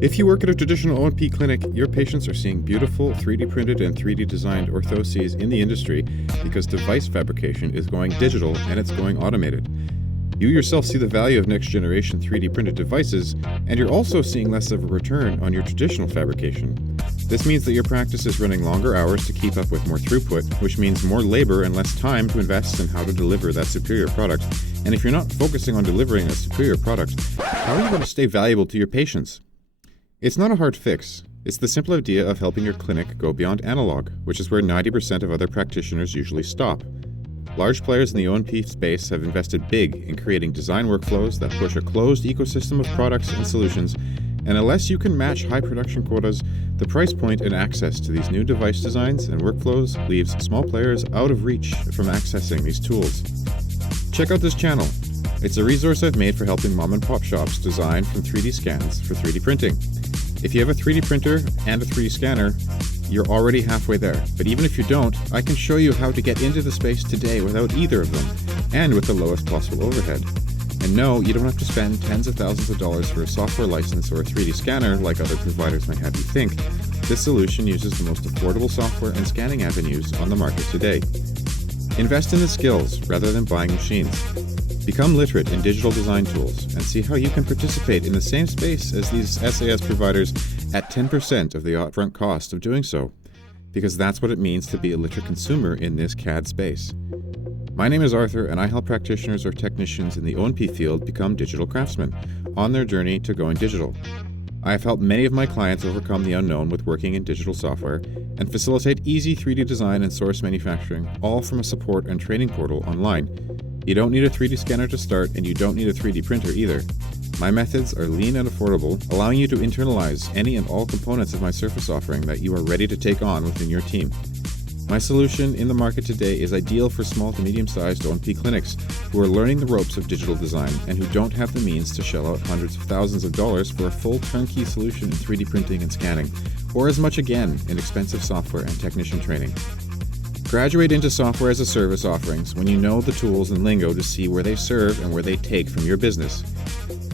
If you work at a traditional O+P clinic, your patients are seeing beautiful 3D printed and 3D designed orthoses in the industry because device fabrication is going digital and it's going automated. You yourself see the value of next generation 3D printed devices, and you're also seeing less of a return on your traditional fabrication. This means that your practice is running longer hours to keep up with more throughput, which means more labor and less time to invest in how to deliver that superior product. And if you're not focusing on delivering a superior product, how are you going to stay valuable to your patients? It's not a hard fix. It's the simple idea of helping your clinic go beyond analog, which is where 90% of other practitioners usually stop. Large players in the O+P space have invested big in creating design workflows that push a closed ecosystem of products and solutions, and unless you can match high production quotas, the price point and access to these new device designs and workflows leaves small players out of reach from accessing these tools. Check out this channel. It's a resource I've made for helping mom and pop shops design from 3D scans for 3D printing. If you have a 3D printer and a 3D scanner, you're already halfway there. But even if you don't, I can show you how to get into the space today without either of them, and with the lowest possible overhead. And no, you don't have to spend tens of thousands of dollars for a software license or a 3D scanner like other providers might have you think. This solution uses the most affordable software and scanning avenues on the market today. Invest in the skills rather than buying machines. Become literate in digital design tools and see how you can participate in the same space as these SAS providers at 10% of the upfront cost of doing so, because that's what it means to be a literate consumer in this CAD space. My name is Arthur, and I help practitioners or technicians in the O+P field become digital craftsmen on their journey to going digital. I have helped many of my clients overcome the unknown with working in digital software and facilitate easy 3D design and source manufacturing, all from a support and training portal online. You don't need a 3D scanner to start, and you don't need a 3D printer either. My methods are lean and affordable, allowing you to internalize any and all components of my surface offering that you are ready to take on within your team. My solution in the market today is ideal for small to medium-sized O+P clinics who are learning the ropes of digital design and who don't have the means to shell out hundreds of thousands of dollars for a full turnkey solution in 3D printing and scanning, or as much again in expensive software and technician training. Graduate into software as a service offerings when you know the tools and lingo to see where they serve and where they take from your business.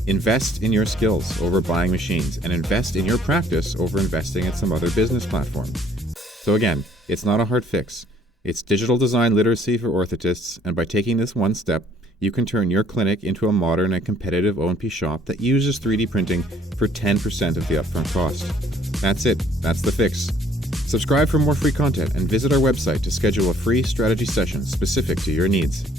Invest in your skills over buying machines, and invest in your practice over investing in some other business platform. So again, it's not a hard fix. It's digital design literacy for orthotists, and by taking this one step, you can turn your clinic into a modern and competitive O+P shop that uses 3D printing for 10% of the upfront cost. That's it. That's the fix. Subscribe for more free content and visit our website to schedule a free strategy session specific to your needs.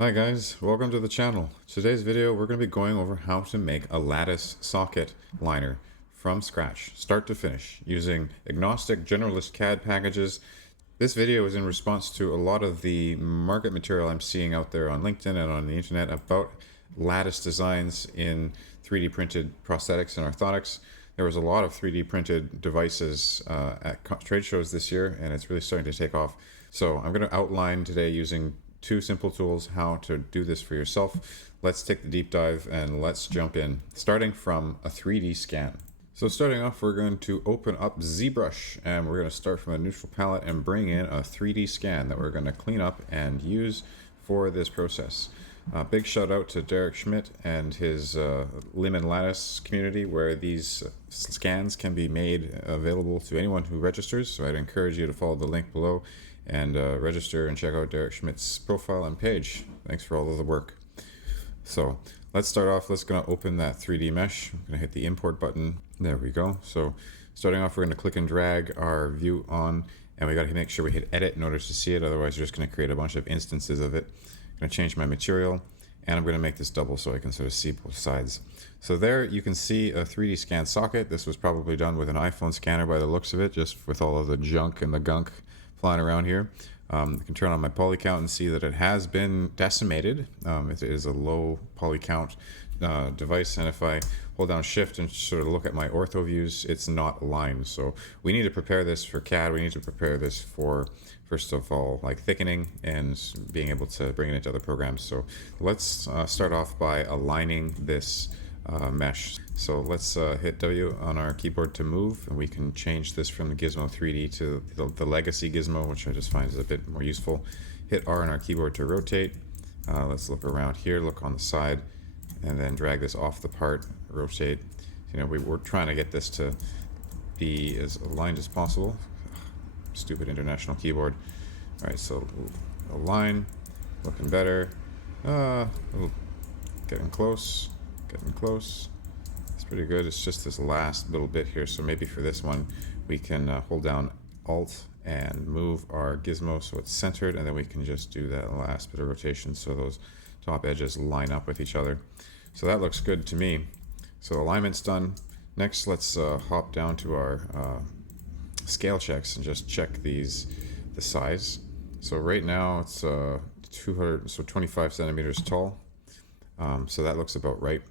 Hi guys, welcome to the channel. Today's video we're going to be going over how to make a lattice socket liner from scratch, start to finish, using agnostic generalist CAD packages. This video is in response to a lot of the market material I'm seeing out there on LinkedIn and on the internet about lattice designs in 3D printed prosthetics and orthotics. There was a lot of 3D printed devices at trade shows this year, and it's really starting to take off. So I'm going to outline today using two simple tools how to do this for yourself. Let's take the deep dive and let's jump in, starting from a 3D scan. So starting off, we're going to open up ZBrush, and we're going to start from a neutral palette and bring in a 3D scan that we're going to clean up and use for this process. Big shout out to Derek Schmidt and his Limb and Lattice community, where these scans can be made available to anyone who registers. So I'd encourage you to follow the link below and register and check out Derek Schmidt's profile and page. Thanks for all of the work. So let's start off. Let's gonna open that 3D mesh. I'm gonna hit the import button. There we go. So starting off, we're gonna click and drag our view on, and we gotta make sure we hit edit in order to see it. Otherwise, you're just gonna create a bunch of instances of it. I'm gonna change my material, and I'm gonna make this double so I can sort of see both sides. So there you can see a 3D scan socket. This was probably done with an iPhone scanner by the looks of it, just with all of the junk and the gunk flying around here. I can turn on my poly count and see that it has been decimated. It is a low poly count device, and if I hold down shift and sort of look at my ortho views, it's not aligned. So we need to prepare this for CAD. We need to prepare this for, first of all, like thickening and being able to bring it into other programs. So let's start off by aligning this mesh. So let's hit W on our keyboard to move, and we can change this from the Gizmo 3D to the legacy Gizmo, which I just find is a bit more useful. Hit R on our keyboard to rotate. Let's look around here, look on the side, and then drag this off the part, rotate. You know, we're trying to get this to be as aligned as possible. Stupid international keyboard. All right, so align, looking better. Getting close, getting close. It's pretty good. It's just this last little bit here. So maybe for this one, we can hold down Alt and move our gizmo so it's centered, and then we can just do that last bit of rotation so those top edges line up with each other. So that looks good to me. So alignment's done. Next, let's hop down to our scale checks and just check the size. So right now it's 25 centimeters tall. So that looks about right.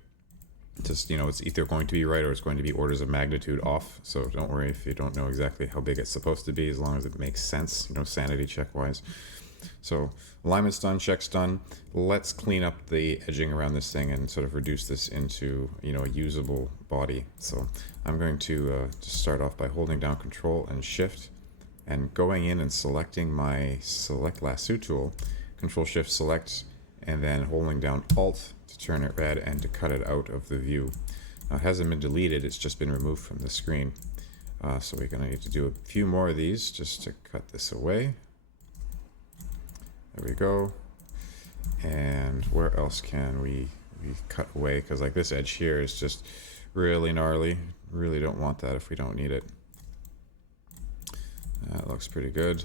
Just, you know, it's either going to be right or it's going to be orders of magnitude off. So don't worry if you don't know exactly how big it's supposed to be, as long as it makes sense, you know, sanity check wise. So alignment's done, check's done. Let's clean up the edging around this thing and sort of reduce this into, you know, a usable body. So I'm going to just start off by holding down Control and Shift and going in and selecting my Select Lasso tool, Control Shift Select, and then holding down Alt to turn it red and to cut it out of the view. Now, it hasn't been deleted, it's just been removed from the screen. So we're going to need to do a few more of these just to cut this away. There we go. And where else can we cut away? Because like this edge here is just really gnarly. Really don't want that if we don't need it. That looks pretty good.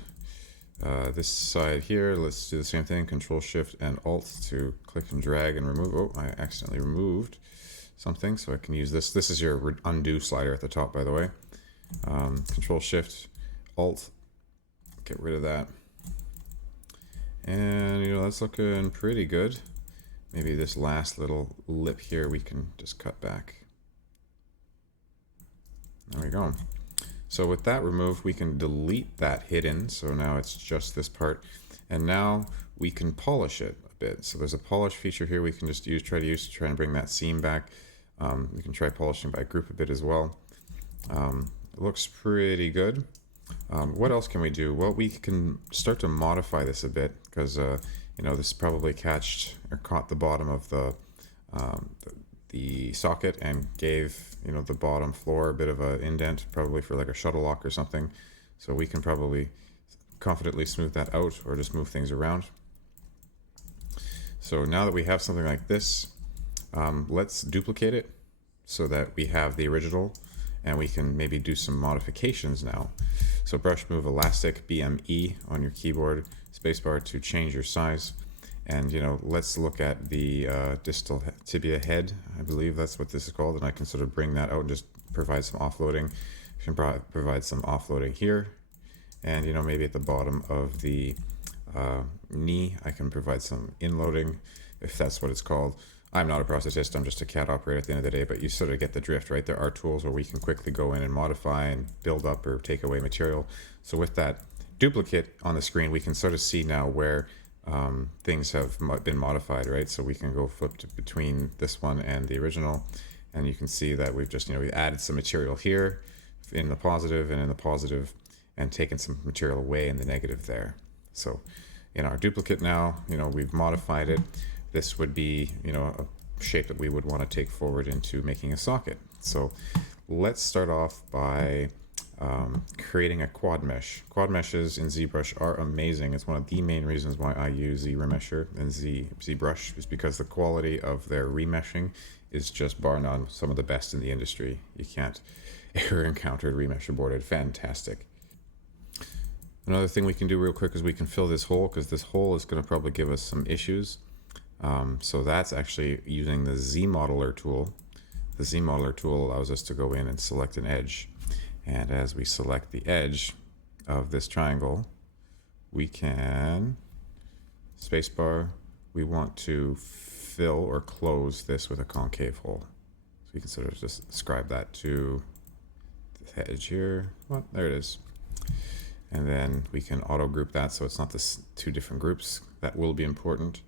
This side here, let's do the same thing. Control Shift and Alt to click and drag and remove. Oh, I accidentally removed something, so I can use this. This is your undo slider at the top, by the way. Control Shift Alt, get rid of that. And you know, that's looking pretty good. Maybe this last little lip here we can just cut back. There we go. So with that removed, we can delete that hidden. So now it's just this part. And now we can polish it a bit. So there's a polish feature here we can just try and bring that seam back. We can try polishing by group a bit as well. It looks pretty good. What else can we do? Well, we can start to modify this a bit because you know, this probably caught the bottom of the socket and gave, you know, the bottom floor a bit of an indent, probably for like a shuttle lock or something. So we can probably confidently smooth that out or just move things around. So now that we have something like this, let's duplicate it so that we have the original, and we can maybe do some modifications now. So brush move elastic, BME on your keyboard, spacebar to change your size. And you know, let's look at the distal tibia head. I believe that's what this is called, and I can sort of bring that out and just provide some offloading. I can provide some offloading here, and you know, maybe at the bottom of the knee, I can provide some inloading, if that's what it's called. I'm not a prosthetist, I'm just a CAD operator at the end of the day, but you sort of get the drift, right? There are tools where we can quickly go in and modify and build up or take away material. So with that duplicate on the screen, we can sort of see now where things have been modified, right? So we can go flip between this one and the original, and you can see that we've just, you know, we added some material here in the positive and in the positive, and taken some material away in the negative there. So in our duplicate now, you know, we've modified it. This would be, you know, a shape that we would want to take forward into making a socket. So let's start off by creating a quad mesh. Quad meshes in ZBrush are amazing. It's one of the main reasons why I use ZRemesher and ZBrush, is because the quality of their remeshing is just bar none, some of the best in the industry. You can't ever encounter remesher boarded. Fantastic. Another thing we can do real quick is we can fill this hole, because this hole is going to probably give us some issues. So that's actually using the Z-Modeler tool. The Z-Modeler tool allows us to go in and select an edge. And as we select the edge of this triangle, we can, spacebar, we want to fill or close this with a concave hole. So we can sort of just ascribe that to the edge here. Well, there it is. And then we can auto group that so it's not this two different groups. That will be important.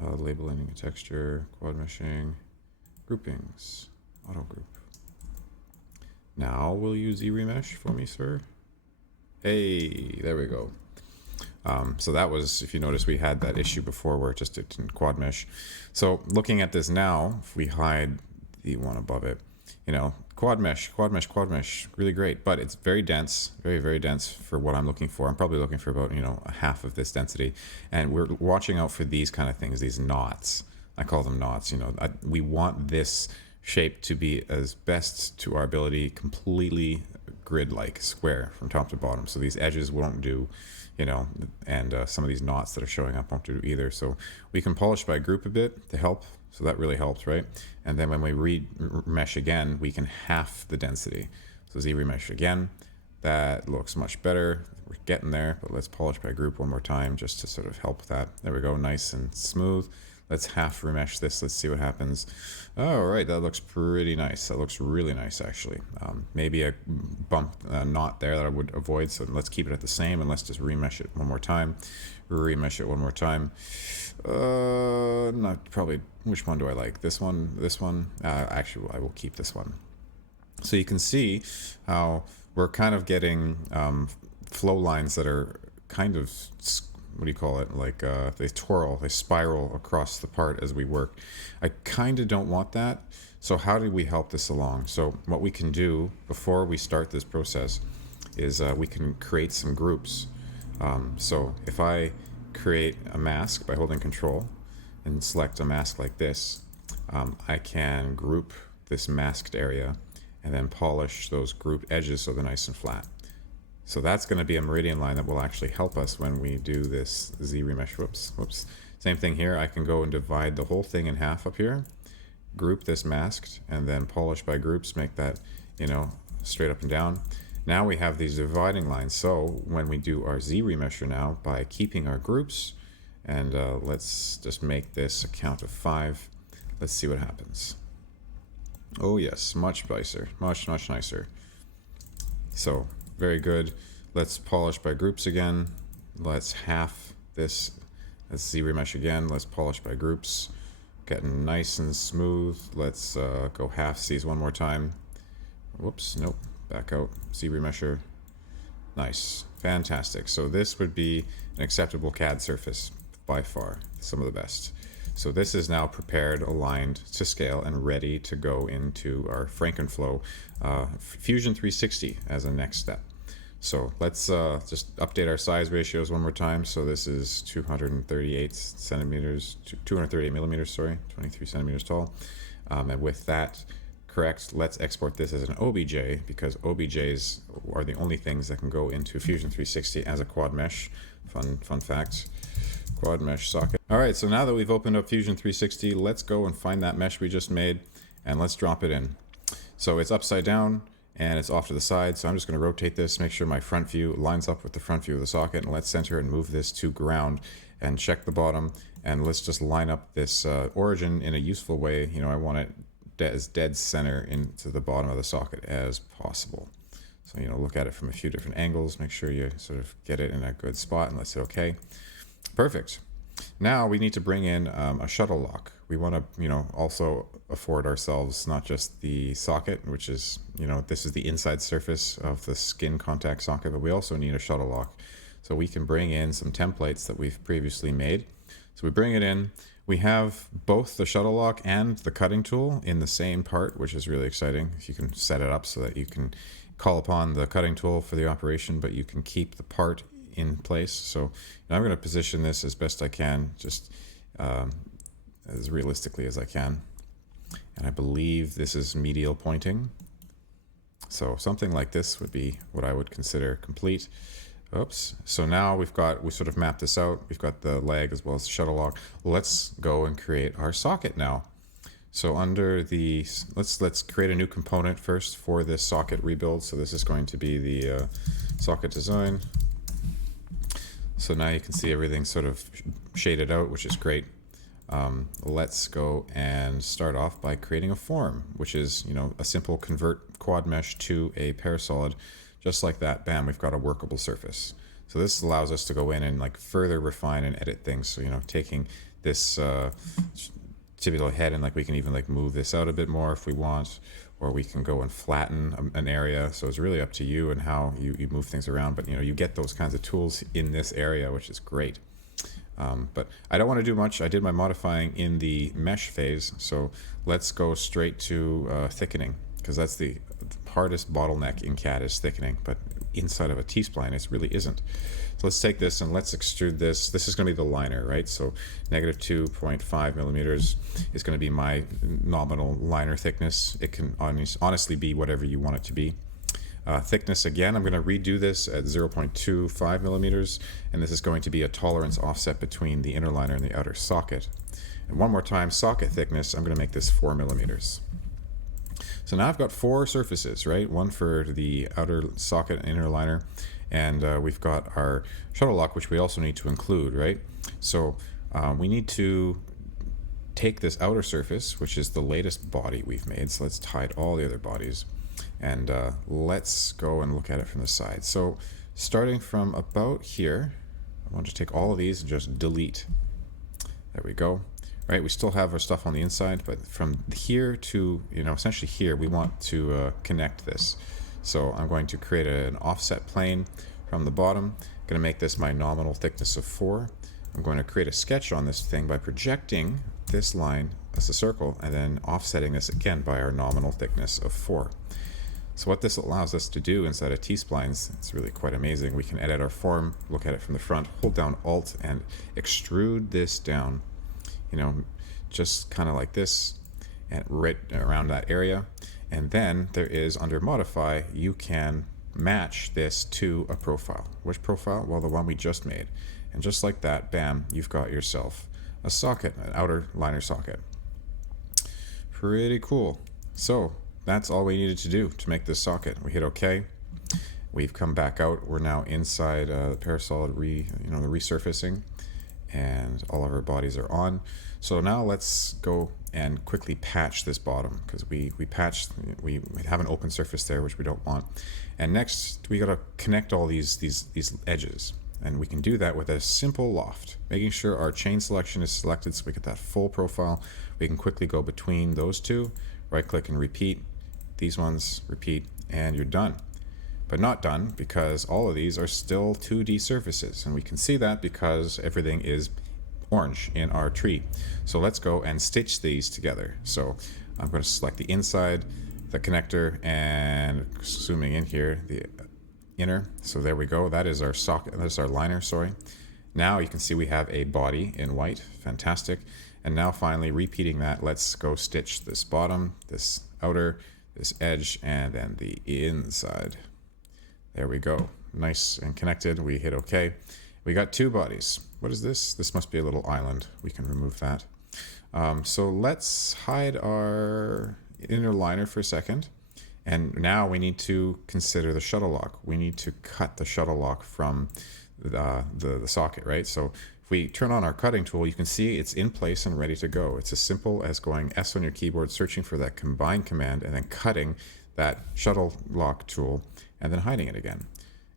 Labeling a texture, quad meshing, groupings, auto group. Now will you Z-remesh for me, sir? Hey, there we go. So that was, if you notice, we had that issue before where it just didn't quad mesh. So looking at this now, if we hide the one above it, you know, quad mesh, really great, but it's very dense, very, very dense for what I'm looking for. I'm probably looking for about, you know, a half of this density. And we're watching out for these kind of things, these knots. I call them knots, you know. We want this shape to be as best to our ability, completely grid-like, square from top to bottom. So these edges won't do, you know, and some of these knots that are showing up won't do either. So we can polish by group a bit to help. So that really helps, right? And then when we remesh again, we can half the density. So Z remesh again, that looks much better. We're getting there, but let's polish by group one more time just to sort of help that. There we go, nice and smooth. Let's half remesh this. Let's see what happens. All right, that looks pretty nice. That looks really nice, actually. Maybe a bump knot there that I would avoid. So let's keep it at the same, and let's just remesh it one more time. Remesh it one more time. Not probably. Which one do I like? This one. This one. Actually, I will keep this one. So you can see how we're kind of getting flow lines that are kind of, what do you call it, like they twirl, they spiral across the part as we work. I kind of don't want that. So how do we help this along? So what we can do before we start this process is we can create some groups. So if I create a mask by holding Control and select a mask like this, I can group this masked area and then polish those group edges so they're nice and flat. So that's going to be a meridian line that will actually help us when we do this Z remesh. Whoops. Same thing here. I can go and divide the whole thing in half up here, group this masked, and then polish by groups, make that, you know, straight up and down. Now we have these dividing lines. So when we do our Z remesher now, by keeping our groups, and let's just make this a count of 5. Let's see what happens. Oh yes, much nicer, much nicer. So very good. Let's polish by groups again. Let's half this. Let's Z remesh again. Let's polish by groups. Getting nice and smooth. Let's go half Z's one more time. Whoops, nope. Back out. Z remesher. Nice. Fantastic. So this would be an acceptable CAD surface by far. Some of the best. So this is now prepared, aligned to scale, and ready to go into our frankenflow Fusion 360 as a next step. So let's just update our size ratios one more time. So this is 238 centimeters, 238 millimeters, sorry, 23 centimeters tall. And with that correct, let's export this as an OBJ, because OBJs are the only things that can go into Fusion 360 as a quad mesh. Fun fact. Quad mesh socket. All right, so now that we've opened up Fusion 360, let's go and find that mesh we just made, and let's drop it in. So it's upside down, and it's off to the side, so I'm just going to rotate this, make sure my front view lines up with the front view of the socket, and let's center and move this to ground, and check the bottom, and let's just line up this origin in a useful way. You know, I want it as dead center into the bottom of the socket as possible. So, you know, look at it from a few different angles, make sure you sort of get it in a good spot, and let's hit OK. Perfect. Now we need to bring in a shuttle lock. We want to, you know, also afford ourselves not just the socket, which is, you know, this is the inside surface of the skin contact socket, but we also need a shuttle lock. So we can bring in some templates that we've previously made. So we bring it in. We have both the shuttle lock and the cutting tool in the same part, which is really exciting. If you can set it up so that you can call upon the cutting tool for the operation, but you can keep the part in place. So I'm going to position this as best I can, just as realistically as I can. And I believe this is medial pointing. So something like this would be what I would consider complete. Oops. So now we sort of mapped this out. We've got the leg as well as the shuttle lock. Let's go and create our socket now. So under the, let's create a new component first for this socket rebuild. So this is going to be the socket design. So now you can see everything sort of shaded out, which is great. Let's go and start off by creating a form, which is, you know, a simple convert quad mesh to a parasolid. Just like that, bam, we've got a workable surface. So this allows us to go in and like further refine and edit things. So, you know, taking this typical head, and like we can even like move this out a bit more if we want, or we can go and flatten an area. So it's really up to you and how you move things around. But you get those kinds of tools in this area, which is great. But I don't want to do much. I did my modifying in the mesh phase, so let's go straight to thickening, because that's the hardest bottleneck in CAD is thickening, but inside of a T-spline it really isn't. So let's take this and let's extrude this. This is going to be the liner, right? So negative 2.5 millimeters is going to be my nominal liner thickness. It can honestly be whatever you want it to be. Thickness, again, I'm going to redo this at 0.25 millimeters, and this is going to be a tolerance offset between the inner liner and the outer socket. And one more time, socket thickness, I'm going to make this 4 millimeters. So now I've got 4 surfaces, right? One for the outer socket and inner liner, and we've got our shuttle lock, which we also need to include, right? So we need to take this outer surface, which is the latest body we've made. So let's hide all the other bodies, and let's go and look at it from the side. So starting from about here, I want to take all of these and just delete. There we go. Right, we still have our stuff on the inside, but from here to, essentially here, we want to connect this. So I'm going to create an offset plane from the bottom. I'm going to make this my nominal thickness of 4. I'm going to create a sketch on this thing by projecting this line as a circle and then offsetting this again by our nominal thickness of 4. So what this allows us to do inside of T-splines, it's really quite amazing. We can edit our form, look at it from the front, hold down Alt, and extrude this down. Just kind of like this, and right around that area. And then there is, under modify, you can match this to a profile. Which profile? Well, the one we just made. And just like that, bam, you've got yourself a socket, an outer liner socket. Pretty cool. So that's all we needed to do to make this socket. We hit OK. We've come back out. We're now inside the parasolid the resurfacing, and all of our bodies are on. So now let's go and quickly patch this bottom, because we have an open surface there, which we don't want. And next we got to connect all these edges, and we can do that with a simple loft, making sure our chain selection is selected so we get that full profile. We can quickly go between those two, right click and repeat these ones, repeat, and you're done. But not done, because all of these are still 2D surfaces, and we can see that because everything is orange in our tree. So let's go and stitch these together. So I'm going to select the inside, the connector, and zooming in here, the inner. So there we go. That is our socket. That's our liner, sorry. Now you can see we have a body in white. Fantastic. And now finally repeating that, let's go stitch this bottom, this outer, this edge, and then the inside. There we go. Nice and connected. We hit OK. We got 2 bodies. What is this? This must be a little island. We can remove that. So let's hide our inner liner for a second. And now we need to consider the shuttle lock. We need to cut the shuttle lock from the socket, right? So if we turn on our cutting tool, you can see it's in place and ready to go. It's as simple as going S on your keyboard, searching for that combine command, and then cutting that shuttle lock tool, and then hiding it again.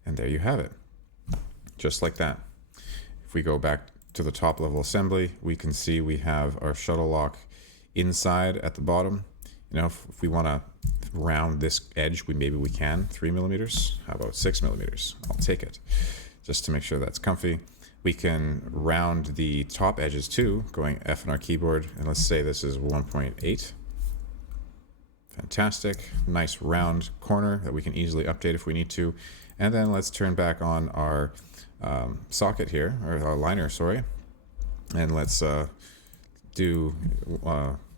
And there you have it. Just like that. If we go back to the top level assembly, we can see we have our shuttle lock inside at the bottom. If we want to round this edge, maybe we can. 3 millimeters. How about 6 millimeters? I'll take it, just to make sure that's comfy. We can round the top edges too, going F on our keyboard, and let's say this is 1.8. Fantastic. Nice round corner that we can easily update if we need to. And then let's turn back on our socket here, or our liner, sorry. And let's do,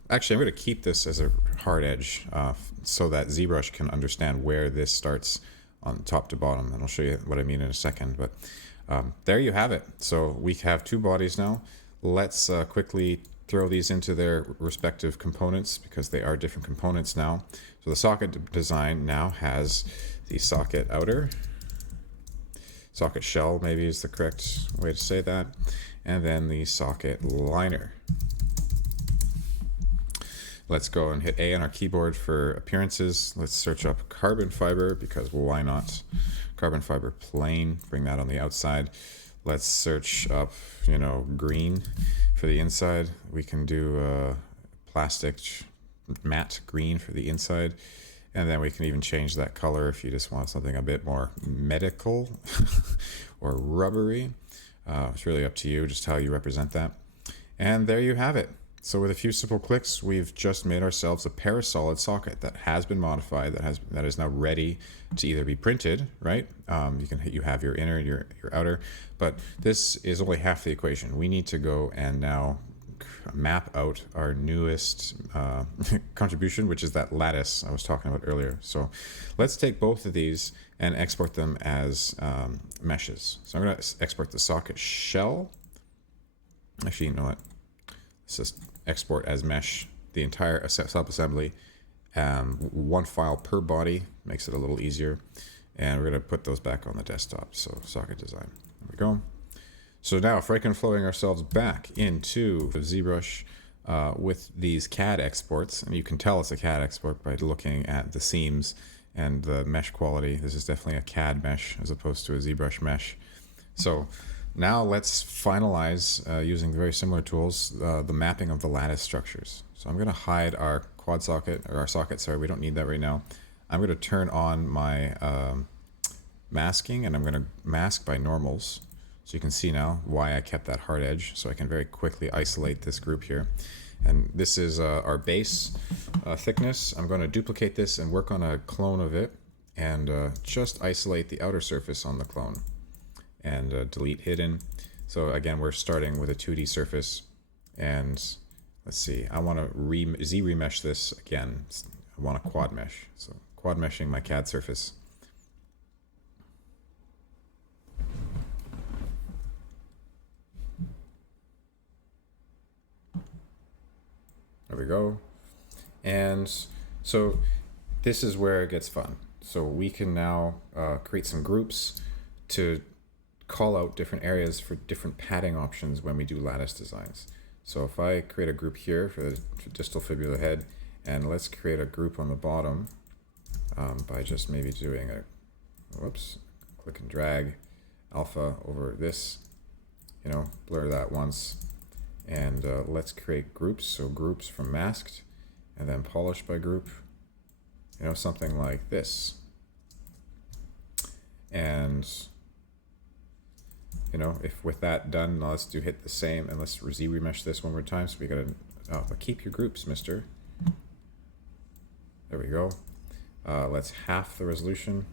actually I'm going to keep this as a hard edge so that ZBrush can understand where this starts on top to bottom. And I'll show you what I mean in a second. But there you have it. So we have 2 bodies now. Let's quickly throw these into their respective components, because they are different components now. So the socket design now has the socket outer, socket shell maybe is the correct way to say that, and then the socket liner. Let's go and hit A on our keyboard for appearances. Let's search up carbon fiber, because why not? Carbon fiber plane, bring that on the outside. Let's search up, green for the inside. We can do plastic matte green for the inside. And then we can even change that color if you just want something a bit more medical or rubbery. It's really up to you, just how you represent that. And there you have it. So with a few simple clicks, we've just made ourselves a parasolid socket that has been modified, that is now ready to either be printed, right? You have your inner, your outer, but this is only half the equation. We need to go and now map out our newest contribution, which is that lattice I was talking about earlier. So let's take both of these and export them as meshes. So I'm going to export the socket shell. Actually, you know what? Let's just export as mesh the entire sub-assembly. One file per body makes it a little easier. And we're going to put those back on the desktop. So socket design. There we go. So now frankenflowing ourselves back into ZBrush with these CAD exports. And you can tell it's a CAD export by looking at the seams and the mesh quality. This is definitely a CAD mesh as opposed to a ZBrush mesh. So now let's finalize using very similar tools the mapping of the lattice structures. So I'm going to hide our quad socket, or our socket, sorry, we don't need that right now. I'm going to turn on my masking, and I'm going to mask by normals. So you can see now why I kept that hard edge, so I can very quickly isolate this group here. And this is our base thickness. I'm going to duplicate this and work on a clone of it, and just isolate the outer surface on the clone. And delete hidden. So again, we're starting with a 2D surface, and let's see, I want to Z-remesh this again. I want a quad mesh, so quad meshing my CAD surface. There we go. And so this is where it gets fun. So we can now create some groups to call out different areas for different padding options when we do lattice designs. So if I create a group here for the distal fibula head, and let's create a group on the bottom by just maybe doing a, click and drag alpha over this, blur that once. And let's create groups. So groups from masked, and then polish by group, something like this. And if with that done, now let's hit the same, and let's Z-remesh this one more time. So we gotta, keep your groups, mister. There we go. Let's half the resolution.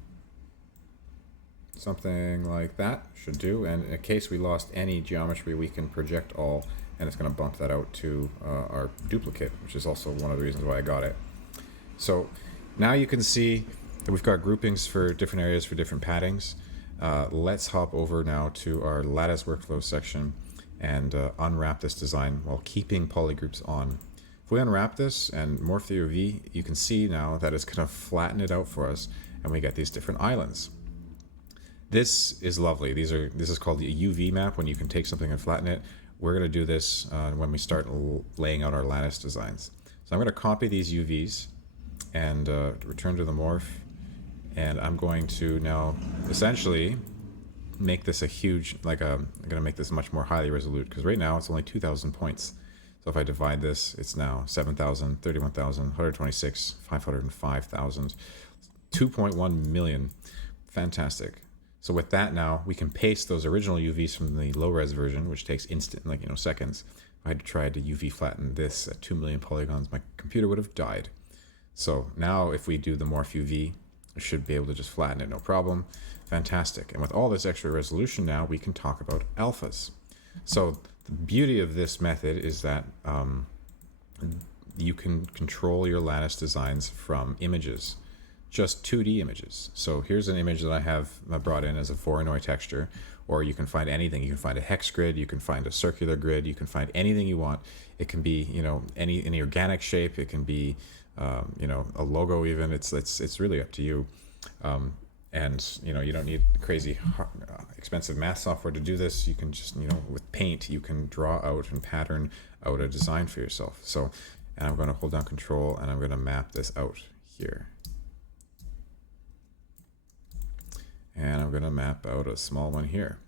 Something like that should do. And in case we lost any geometry, we can project all, and it's gonna bump that out to our duplicate, which is also one of the reasons why I got it. So now you can see that we've got groupings for different areas for different paddings. Let's hop over now to our lattice workflow section and unwrap this design while keeping polygroups on. If we unwrap this and morph the UV, you can see now that it's going to flatten it out for us, and we get these different islands. This is lovely. This is called the UV map, when you can take something and flatten it. We're going to do this when we start laying out our lattice designs. So I'm going to copy these UVs and return to the morph. And I'm going to now essentially make this a huge, I'm going to make this much more highly resolute, because right now it's only 2,000 points. So if I divide this, it's now 7,000, 31,000, 126, 505,000, 2.1 million. Fantastic. So with that now, we can paste those original UVs from the low-res version, which takes instant, seconds. If I had tried to UV flatten this at 2 million polygons, my computer would have died. So now if we do the morph UV, I should be able to just flatten it, no problem. Fantastic. And with all this extra resolution now, we can talk about alphas. So the beauty of this method is that you can control your lattice designs from images, just 2D images. So here's an image that I have brought in as a Voronoi texture, or you can find anything. You can find a hex grid, you can find a circular grid, you can find anything you want. It can be, any organic shape. It can be a logo even. It's really up to you. And you don't need crazy expensive math software to do this. You can just, with paint, you can draw out and pattern out a design for yourself. So, and I'm going to hold down control, and I'm going to map this out here. And I'm going to map out a small one here.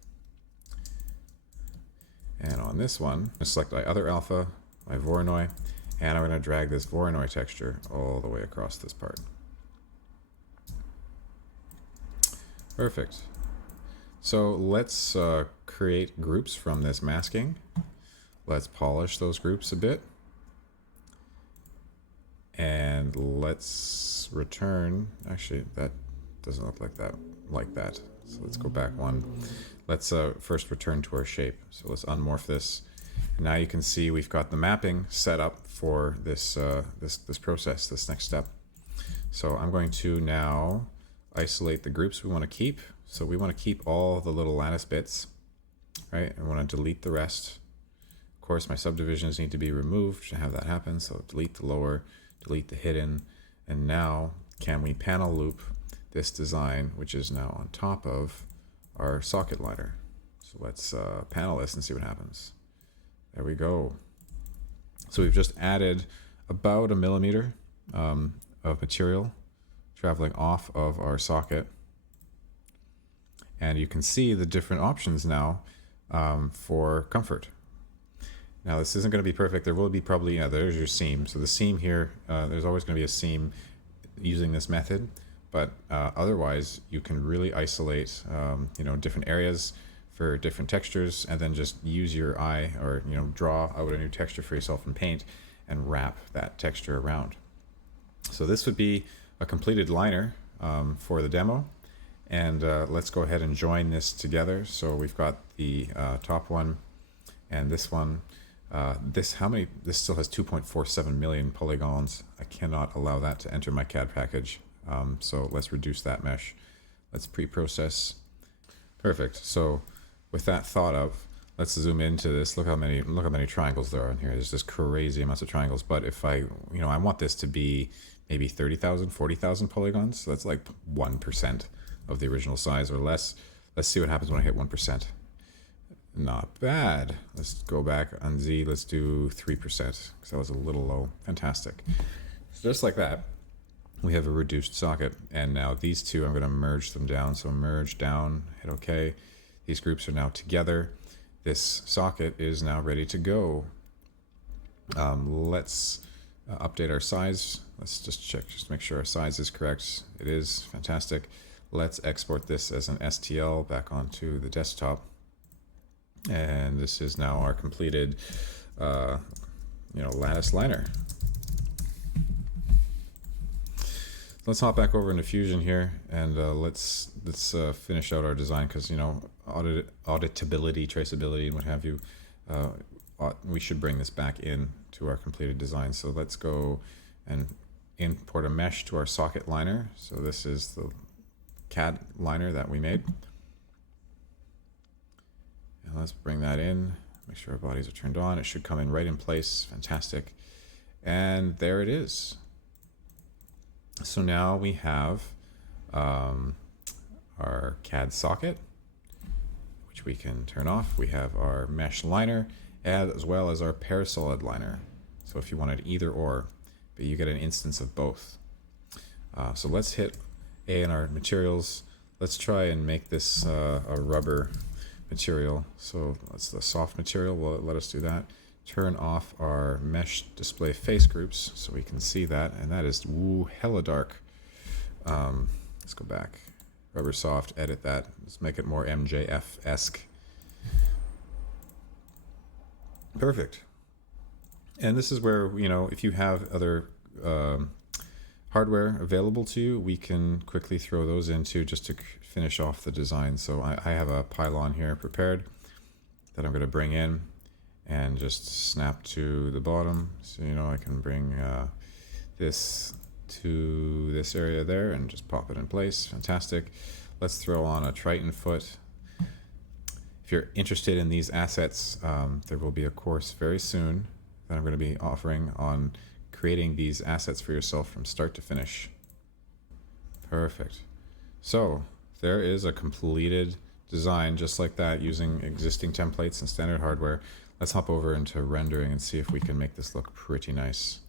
And on this one, I select my other alpha, my Voronoi, And I'm going to drag this Voronoi texture all the way across this part. Perfect. So let's create groups from this masking. Let's polish those groups a bit. And let's return, actually that doesn't look like that. So let's go back one. Let's first return to our shape. So let's unmorph this. And now you can see we've got the mapping set up for this, this process, this next step. So I'm going to now isolate the groups we want to keep. So we want to keep all the little lattice bits, right? I want to delete the rest. Of course, my subdivisions need to be removed to have that happen. So delete the lower, delete the hidden. And now can we panel loop this design, which is now on top of our socket liner. So let's panel this and see what happens. There we go. So we've just added about 1 millimeter of material traveling off of our socket. And you can see the different options now for comfort. Now this isn't going to be perfect. There will be probably, there's your seam. So the seam here, there's always going to be a seam using this method. But otherwise, you can really isolate, different areas for different textures, and then just use your eye or draw out a new texture for yourself in Paint and wrap that texture around. So this would be a completed liner for the demo, and let's go ahead and join this together. So we've got the top one and this one. This still has 2.47 million polygons. I cannot allow that to enter my CAD package. So let's reduce that mesh. Let's pre-process. Perfect. So with that thought of, let's zoom into this. Look how many triangles there are in here. There's just crazy amounts of triangles. But if I want this to be maybe 30,000, 40,000 polygons. So that's like 1% of the original size or less. Let's see what happens when I hit 1%. Not bad. Let's go back on Z. Let's do 3% because that was a little low. Fantastic. So just like that, we have a reduced socket, and now these two, I'm going to merge them down. So merge down, hit OK. These groups are now together. This socket is now ready to go. Let's update our size. Let's just check, just make sure our size is correct. It is. Fantastic. Let's export this as an STL back onto the desktop. And this is now our completed, lattice liner. Let's hop back over into Fusion here, and let's finish out our design, because auditability, traceability, and what have you. We should bring this back in to our completed design. So let's go and import a mesh to our socket liner. So this is the CAD liner that we made. And let's bring that in. Make sure our bodies are turned on. It should come in right in place. Fantastic. And there it is. So now we have our CAD socket, which we can turn off. We have our mesh liner, as well as our parasolid liner. So if you wanted either or, but you get an instance of both. So let's hit A in our materials. Let's try and make this a rubber material. So that's the soft material. Will let us do that. Turn off our mesh display face groups so we can see that, and that is hella dark. Let's go back, rubber soft, edit that. Let's make it more MJF-esque. Perfect. And this is where, if you have other hardware available to you, we can quickly throw those into just to finish off the design. So I have a pylon here prepared that I'm going to bring in and just snap to the bottom. So, I can bring this to this area there and just pop it in place. Fantastic. Let's throw on a Triton foot. If you're interested in these assets, there will be a course very soon that I'm going to be offering on creating these assets for yourself from start to finish. Perfect. So there is a completed design just like that using existing templates and standard hardware. Let's hop over into rendering and see if we can make this look pretty nice.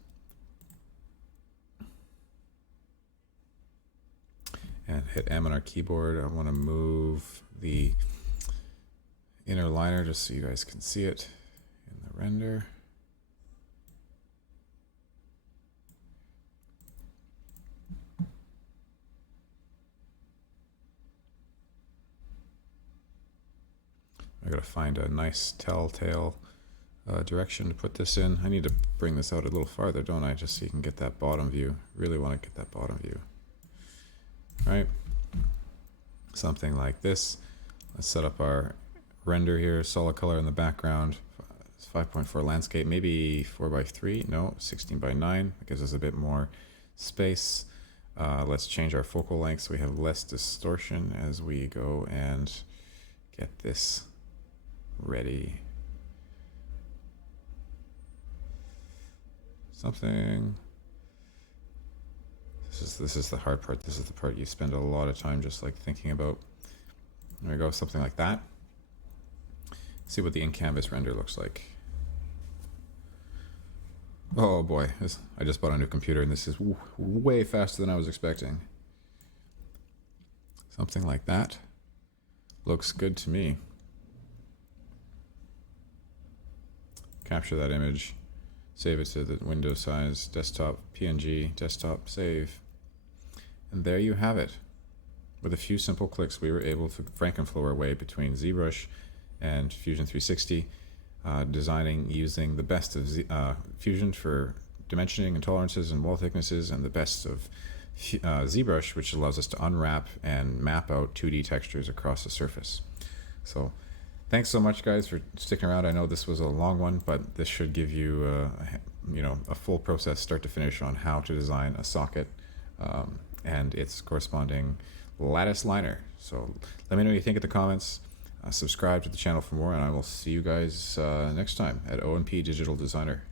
And hit M on our keyboard. I want to move the inner liner just so you guys can see it in the render. I gotta find a nice telltale direction to put this in. I need to bring this out a little farther, don't I? Just so you can get that bottom view. Really want to get that bottom view. Right? Something like this. Let's set up our render here. Solid color in the background. It's 5.4 landscape. Maybe 4:3. No, 16:9. That gives us a bit more space. Let's change our focal length so we have less distortion as we go and get this ready. Something. This is the hard part. This is the part you spend a lot of time just like thinking about. There we go, something like that. See what the in-canvas render looks like. Oh boy, I just bought a new computer and this is way faster than I was expecting. Something like that. Looks good to me. Capture that image. Save it to the window size, desktop, PNG, desktop, save. And there you have it. With a few simple clicks, we were able to frankenflow our way between ZBrush and Fusion 360, designing using the best of Fusion for dimensioning and tolerances and wall thicknesses, and the best of ZBrush, which allows us to unwrap and map out 2D textures across the surface. So thanks so much, guys, for sticking around. I know this was a long one, but this should give you a full process start to finish on how to design a socket and its corresponding lattice liner. So let me know what you think in the comments. Subscribe to the channel for more, and I will see you guys next time at O+P Digital Designer.